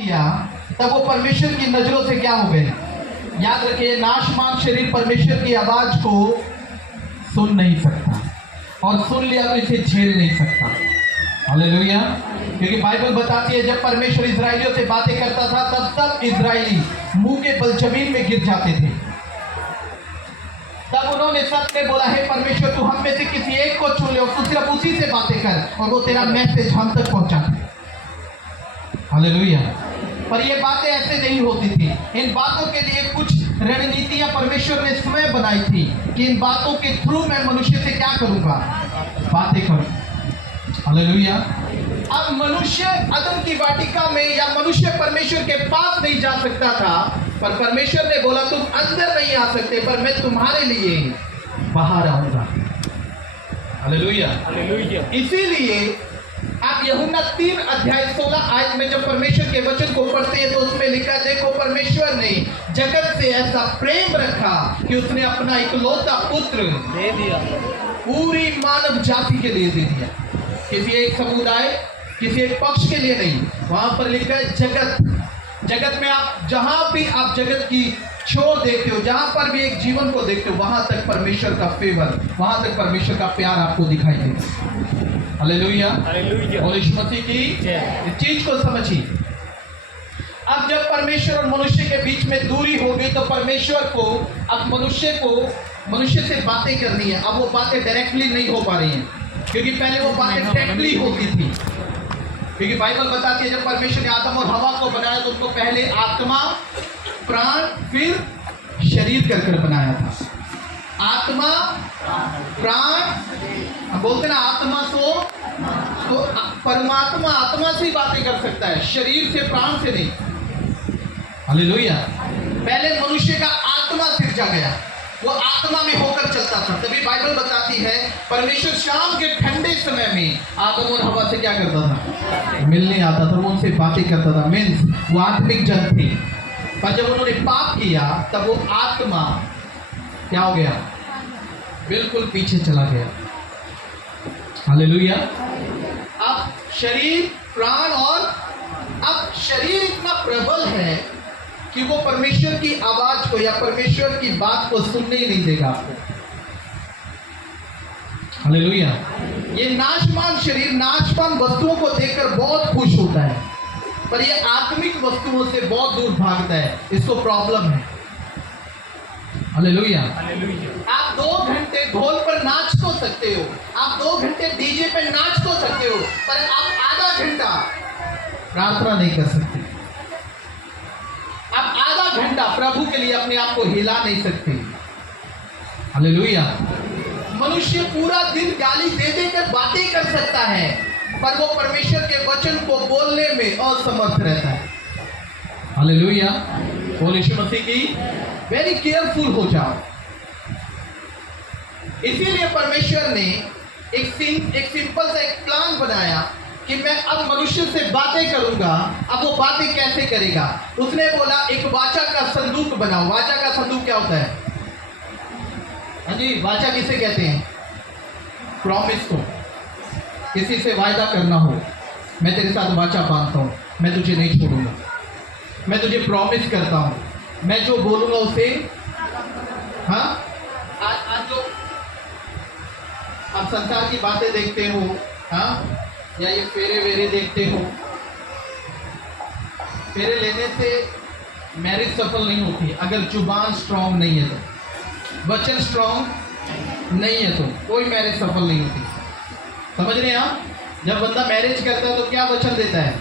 किया तब वो परमेश्वर की नजरों से क्या हो गए। याद रखिए, नाशमान शरीर परमेश्वर की आवाज को सुन नहीं सकता, और सुन लिया तो इसे झेल नहीं सकता। हालेलुया। क्योंकि बाइबल बताती है जब परमेश्वर इजराइलियों से बातें करता था तब सब इजराइली मुंह के बल जमीन में गिर जाते थे। तब उन्होंने सबने बोला, हे परमेश्वर, तू हम में से किसी एक को चुन ले और तू सिर्फ उसी से बातें कर और वो तेरा मैसेज हम तक पहुंचा दे। हालेलुया। पर ये बातें ऐसे नहीं होती थी। इन बातों के लिए कुछ रणनीतियां परमेश्वर ने स्वयं बनाई थी कि इन बातों के थ्रू मैं मनुष्य से क्या करूंगा, बातें करूं। हालेलुया। अब मनुष्य अदम की वाटिका में या मनुष्य परमेश्वर के पास नहीं जा सकता था, पर परमेश्वर ने बोला तुम अंदर नहीं आ सकते, पर मैं तुम्हारे लिए बाहर आऊंगा। हालेलुया। इसीलिए आप यूहन्ना 3:16 में जब परमेश्वर के वचन को पढ़ते हैं तो उसमें लिखा, देखो परमेश्वर ने जगत से ऐसा प्रेम रखा कि उसने अपना इकलौता पुत्र दे दिया, पूरी मानव जाति के लिए दे दिया। किसी एक समुदाय, किसी एक पक्ष के लिए नहीं। वहां पर लिखा है जगत में आप जहां भी आप जगत की छोर देखते हो, जहां पर भी एक जीवन को देखते हो, वहां तक परमेश्वर का फेवर, वहां तक परमेश्वर का प्यार आपको दिखाई देगा। हालेलुया। और यीशु मसीह की इस चीज को समझिए। अब जब परमेश्वर और मनुष्य के बीच में दूरी हो गई तो परमेश्वर को अब मनुष्य से बातें करनी है। अब वो बातें डायरेक्टली नहीं हो पा रही हैं, क्योंकि पहले वो बातें डायरेक्टली होती थी। क्योंकि बाइबल बताती है जब परमेश्वर ने आदम और हवा को बनाया तो उनको पहले आत्मा, प्राण, फिर शरीर कर बनाया था। आत्मा, प्राण, बोलते ना आत्मा तो परमात्मा आत्मा से ही बातें कर सकता है, शरीर से, प्राण से नहीं। हालेलुया। पहले मनुष्य का आत्मा सिरजा गया, वो आत्मा में होकर चलता था। तभी बाइबल बताती है परमेश्वर शाम के ठंडे समय में आदम और हवा से क्या करता था, मिलने आता था, वो उनसे बातें करता था। मीन्स वो आत्मिक जन थे। पर जब उन्होंने पाप किया तब वो आत्मा क्या हो गया, बिल्कुल पीछे चला गया। हालेलुया। अब शरीर, प्राण, और अब शरीर इतना प्रबल है कि वो परमेश्वर की आवाज को या परमेश्वर की बात को सुनने ही नहीं देगा आपको। हालेलुया। ये नाशवान शरीर नाशवान वस्तुओं को देखकर बहुत खुश होता है, पर ये आत्मिक वस्तुओं से बहुत दूर भागता है। इसको प्रॉब्लम है। हालेलुया। आप 2 घंटे ढोल पर नाच तो सकते हो, आप 2 घंटे डीजे पे नाच तो सकते हो, पर आप आधा घंटा प्रार्थना नहीं कर सकते। आप आधा घंटा प्रभु के लिए अपने आप को हिला नहीं सकते। हालेलुया। मनुष्य पूरा दिन गाली दे देकर बातें कर सकता है, पर वो परमेश्वर के वचन को बोलने में असमर्थ रहता है। हालेलुया। बोल यीशु मसीह की। वेरी केयरफुल हो जाओ। इसीलिए परमेश्वर ने एक सिंपल सा एक प्लान बनाया कि मैं अब मनुष्य से बातें करूंगा। अब वो बातें कैसे करेगा? उसने बोला एक वाचा का संदूक बनाओ। वाचा का संदूक क्या होता है? हाँ जी, वाचा किसे कहते हैं? प्रॉमिस को, किसी से वायदा करना हो, मैं तेरे साथ वाचा बांधता हूं, मैं तुझे नहीं छोड़ूंगा, मैं तुझे प्रॉमिस करता हूं, मैं जो बोलूंगा उसे। हाँ, आज जो आप संसार की बातें देखते हो, हाँ, या ये फेरे वेरे देखते हो, फेरे लेने से मैरिज सफल नहीं होती अगर जुबान स्ट्रांग नहीं है तो, वचन स्ट्रांग नहीं है तो कोई मैरिज सफल नहीं होती। समझ रहे हैं आप? जब बंदा मैरिज करता है तो क्या वचन देता है?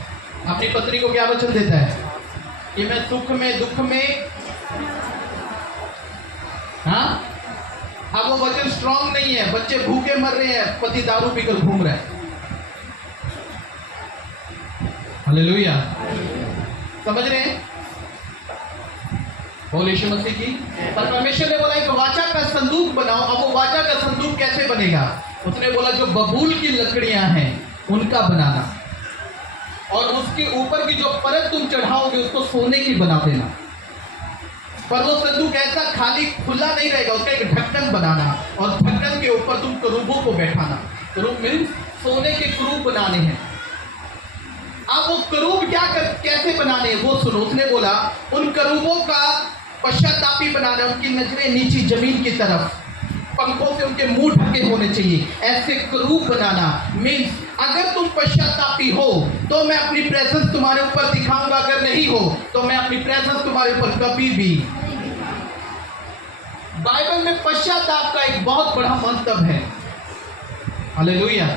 अपनी पत्नी को क्या वचन देता है कि मैं सुख में दुख में, हाँ। अब वो वचन स्ट्रांग नहीं है, बच्चे भूखे मर रहे हैं, पति दारू पीकर घूम रहे हैं। हालेलुया। समझ रहे हैं? बोल यीशु मसीह की। पर परमेश्वर ने बोला एक वाचा का संदूक बनाओ। अब वो वाचा का संदूक कैसे बनेगा? उसने बोला जो बबूल की लकड़ियां हैं उनका बनाना, और उसके ऊपर की जो परत तुम चढ़ाओगे उसको सोने की बना देना। पर वो संदूक ऐसा खाली खुला नहीं रहेगा, उसका एक ढक्कन बनाना, और ढक्कन के ऊपर तुम करूबों को बैठाना। करूब मीन्स सोने के करूब बनाने हैं। अब वो करूब कैसे बनाने वो सुनो। उसने बोला उन करूबों का पश्चातापी बनाना, उनकी नजरें नीचे जमीन की तरफ, पंखों से उनके मुंह ढके होने चाहिए, ऐसे करूब बनाना। मीन्स अगर तुम पश्चातापी हो तो मैं अपनी प्रेजेंस तुम्हारे ऊपर दिखाऊंगा, अगर नहीं हो तो मैं अपनी प्रेजेंस तुम्हारे ऊपर कभी भी। बाइबल में पश्चाताप का एक बहुत बड़ा मंतव्य है। Hallelujah,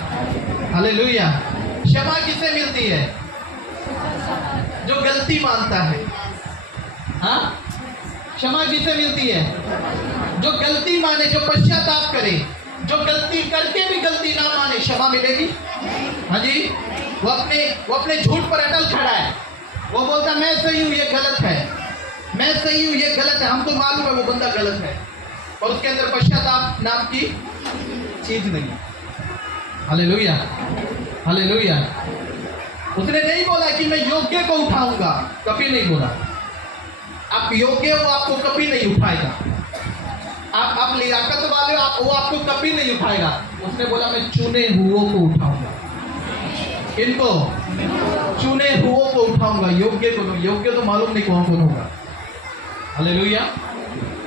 hallelujah. क्षमा किसे मिलती है? जो गलती मानता है। हाँ, क्षमा किसे मिलती है? जो गलती माने, जो पश्चाताप करे, जो गलती करके भी गलती ना माने, क्षमा मिलेगी। हाँ जी, वो अपने झूठ पर अटल खड़ा है। वो बोलता मैं सही हूं, ये गलत है, मैं सही हूं, ये गलत है। हमको मालूम है वो बंदा गलत है, और उसके अंदर पश्चाताप नाम की चीज नहीं। Hallelujah, hallelujah. उसने नहीं बोला कि मैं योग्य को उठाऊंगा, कभी नहीं बोला। आप योग्य हो, आपको कभी नहीं उठाएगा। आप लियाकत वाले हो, वो आपको कभी नहीं उठाएगा। उसने बोला मैं चुने हुओं को उठाऊंगा। किनको? चुने हुओं को उठाऊंगा, योग्य को नहीं। योग्य तो मालूम नहीं कौन कौन होगा। हालेलुया।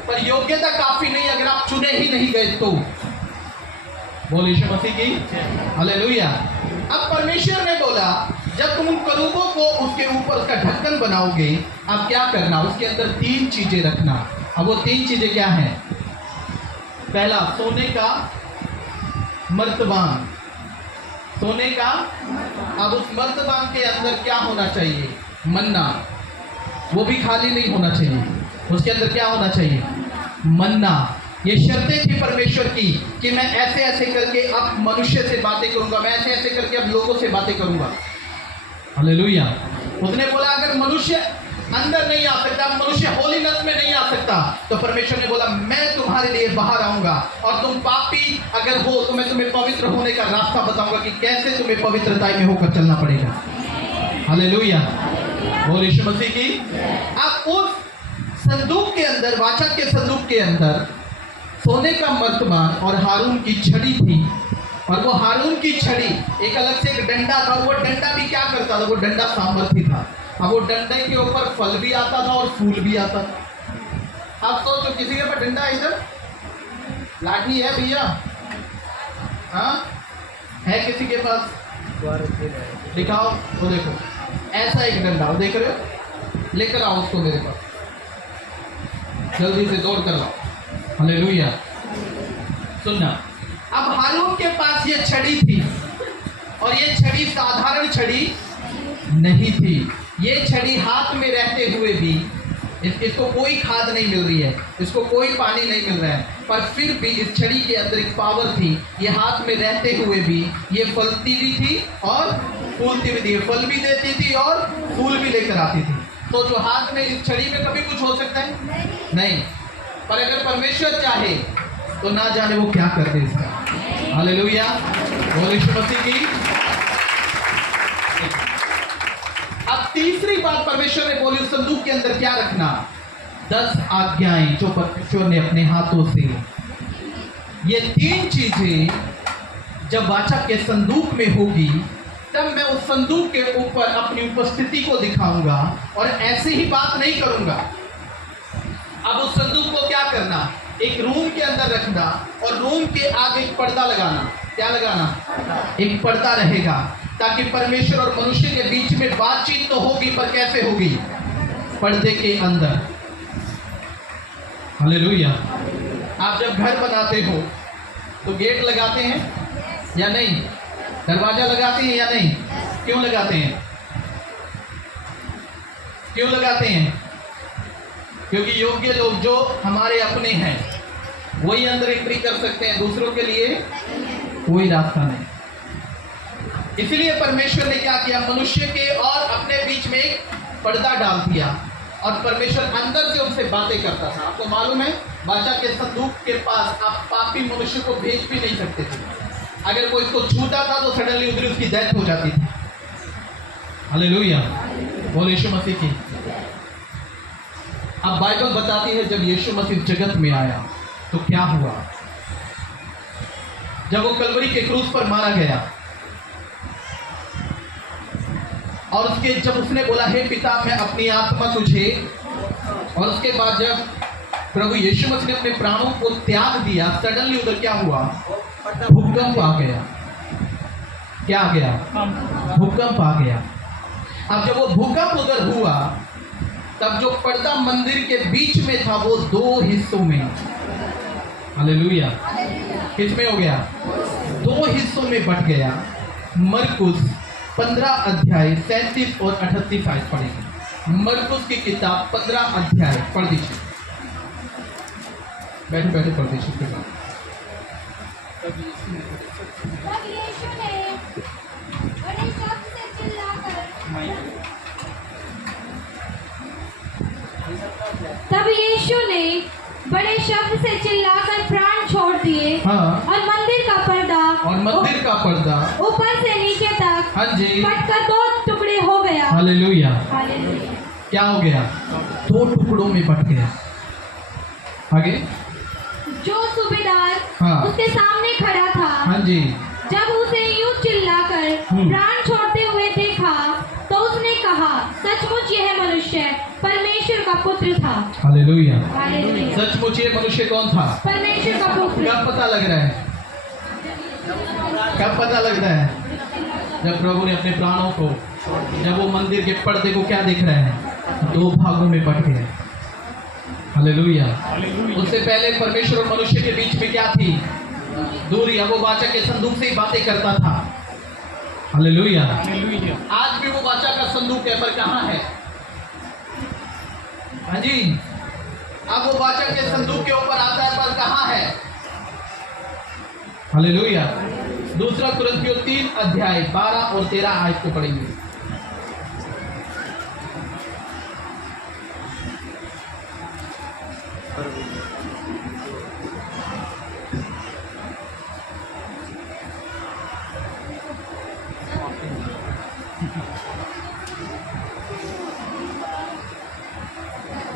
पर योग्यता काफी नहीं अगर आप चुने ही नहीं गए तो। बोल यीशु मसीह की हालेलुया। अब परमेश्वर ने बोला जब तुम उन करूबों को उसके ऊपर उसका ढक्कन बनाओगे, अब क्या करना? उसके अंदर 3 चीजें रखना। अब वो 3 चीजें क्या हैं? पहला, सोने का मर्तबान। सोने का। अब उस मर्तबान के अंदर क्या होना चाहिए? मन्ना। वो भी खाली नहीं होना चाहिए, उसके अंदर क्या होना चाहिए? मन्ना। ये शर्तें थी परमेश्वर की कि मैं ऐसे ऐसे करके अब मनुष्य से बातें करूंगा, मैं ऐसे ऐसे करके अब लोगों से बातें करूंगा। हालेलुया। उसने बोला अगर मनुष्य अंदर नहीं आ सकता, मनुष्य होलीनेस में नहीं आ सकता, तो परमेश्वर ने बोला मैं तुम्हारे लिए बाहर आऊंगा, और तुम पापी अगर हो तो मैं तुम्हें पवित्र होने का रास्ता बताऊंगा कि कैसे तुम्हें पवित्रता में होकर चलना पड़ेगा। हालेलुया। बोल यीशु मसीह की। अब उस संदूक के अंदर, वाचा के संदूक के अंदर सोने का मर्तबान और हारून की छड़ी थी। और वो हारून की छड़ी एक अलग से एक डंडा था। वो डंडा भी क्या करता था? वो डंडा सामर्थी था। अब वो डंडे के ऊपर फल भी आता था और फूल भी आता था। आप सोचो किसी के पास डंडा है? इधर लाठी है भैया? हाँ है किसी के पास? दिखाओ। वो देखो ऐसा एक डंडा, वो देख रहे हो? लेकर आओ उसको मेरे पास, जल्दी से दौड़ कर लाओ। हालेलुया। सुनना, अब हारून के पास ये छड़ी थी, और ये छड़ी साधारण छड़ी नहीं थी। ये छड़ी हाथ में रहते हुए भी इसको कोई खाद नहीं मिल रही है, इसको कोई पानी नहीं मिल रहा है, पर फिर भी इस छड़ी के अंदर एक पावर थी। ये हाथ में रहते हुए भी ये फलती भी थी और फूलती भी थी, फल भी देती थी और फूल भी लेकर आती थी। तो जो हाथ में, इस छड़ी में कभी कुछ हो सकता है? नहीं। पर अगर परमेश्वर चाहे तो ना जाने वो क्या कर दे इसका। हालेलुया। बोल यीशु मसीह की। अब तीसरी बात परमेश्वर ने बोली उस संदूक के अंदर क्या रखना? 10 आज्ञाएं जो परमेश्वर ने अपने हाथों से। ये 3 चीजें जब वाचा के संदूक में होगी, तब मैं उस संदूक के ऊपर अपनी उपस्थिति को दिखाऊंगा, और ऐसी ही बात नहीं करूंगा। अब उस संदूक को क्या करना? एक रूम के अंदर रखना, और रूम के आगे एक पर्दा लगाना। क्या लगाना? एक पर्दा रहेगा, ताकि परमेश्वर और मनुष्य के बीच में बातचीत तो होगी, पर कैसे होगी? पर्दे के अंदर। हालेलुया। आप जब घर बनाते हो तो गेट लगाते हैं या नहीं? दरवाजा लगाते हैं या नहीं? क्यों लगाते हैं? क्यों लगाते हैं? क्योंकि योग्य लोग जो हमारे अपने हैं वही अंदर एंट्री कर सकते हैं, दूसरों के लिए कोई रास्ता नहीं। इसलिए परमेश्वर ने क्या किया? मनुष्य के और अपने बीच में एक पर्दा डाल दिया, और परमेश्वर अंदर से उनसे बातें करता था। आपको मालूम है वाचा के संदूक के पास आप पापी मनुष्य को भेज भी नहीं सकते थे। अगर कोई इसको छूता था तो सडनली उधर उसकी डेथ हो जाती थी। हालेलुया। बोल यीशु मसीह की। अब बाइबल बताती है जब यीशु मसीह जगत में आया तो क्या हुआ? जब वो कलवरी के क्रूस पर मारा गया और उसके जब उसने बोला हे पिता मैं अपनी आत्मा तुझे, और उसके बाद जब प्रभु यीशु मसीह ने अपने प्राणों को त्याग दिया, सडनली उधर क्या हुआ? भूकंप आ गया। क्या आ गया? भूकंप आ गया। अब जब वो भूकंप उधर हुआ, तब जो पर्दा मंदिर के बीच में था वो 2 हिस्सों में, हालेलुया, किस में हो गया? 2 हिस्सों में बट गया। मरकुस 15 अध्याय 37 और 38 आयत पढ़ेंगे। मरकुस की किताब 15 अध्याय पढ़ दीजिए, बैठे बैठे पढ़ दीजिए। तब यीशु ने बड़े शब्द से चिल्लाकर प्राण छोड़ दिए। हाँ। और मंदिर का पर्दा ऊपर से नीचे तक, हाँ जी, फटकर 2 टुकड़े हो गया। हालेलुया। हालेलुया। क्या हो गया? 2 टुकड़ों में बट गया। आगे जो सूबेदार हाँ। उसके सामने खड़ा था, हाँ जी, जब उसे यूं चिल्लाकर प्राण छोड़ते हुए देखा, तो उसने कहा सचमुच यह मनुष्य परमेश्वर का पुत्र था। हालेलुया। हालेलुया। सचमुच ये मनुष्य कौन था? परमेश्वर का पुत्र। कब पता लग रहा है? कब पता लगता है? जब प्रभु ने अपने प्राणों को, जब वो मंदिर के पर्दे को क्या देख रहे हैं? 2 भागों में बट गए। हालेलुया। उससे पहले परमेश्वर और मनुष्य के बीच में क्या थी? दूरी। अब वो वाचा के संदूक से ही बातें करता था। हालेलुया। आज भी वो वाचा का संदूक है, पर कहाँ है? हाँ जी, अब वो वाचा के संदूक के ऊपर आता है, पर कहाँ है? हालेलुया। 2 कुरिन्थियों 3 अध्याय 12 और 13 आयत को पढ़ेंगे।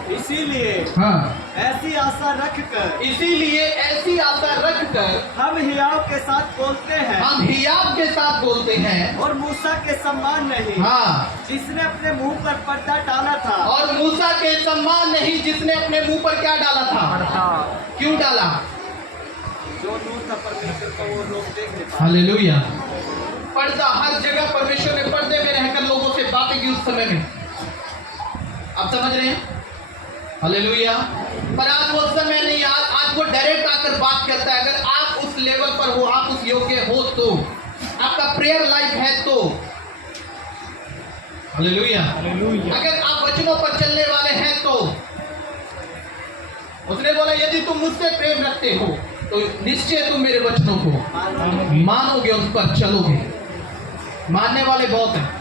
इसीलिए हाँ, ऐसी आशा रखकर इसीलिए ऐसी आशा रखकर हम हियाव के साथ बोलते हैं, हम हियाव के साथ बोलते हैं, और मूसा के सम्मान नहीं, हाँ, जिसने अपने मुंह पर पर्दा डाला था। और मूसा के सम्मान नहीं, जिसने अपने मुंह पर क्या डाला था? क्यों डाला? जो नूर था परमेश्वर का, वो लोग देख नहीं पाए। हालेलुया। पर्दा, हर जगह परमेश्वर ने पर्दे में रहकर लोगों से बातें की उस समय में। आप समझ रहे हैं? हालेलुया। पर आज वो समय नहीं, आज वो डायरेक्ट आकर बात करता है। अगर आप उस लेवल पर हो, आप उस योग्य हो, तो आपका प्रेयर लाइफ है तो, हालेलुया। अगर आप वचनों पर चलने वाले हैं तो, उसने बोला यदि तुम मुझसे प्रेम रखते हो तो निश्चय तुम मेरे वचनों को मानोगे, उस पर चलोगे। मानने वाले बहुत हैं,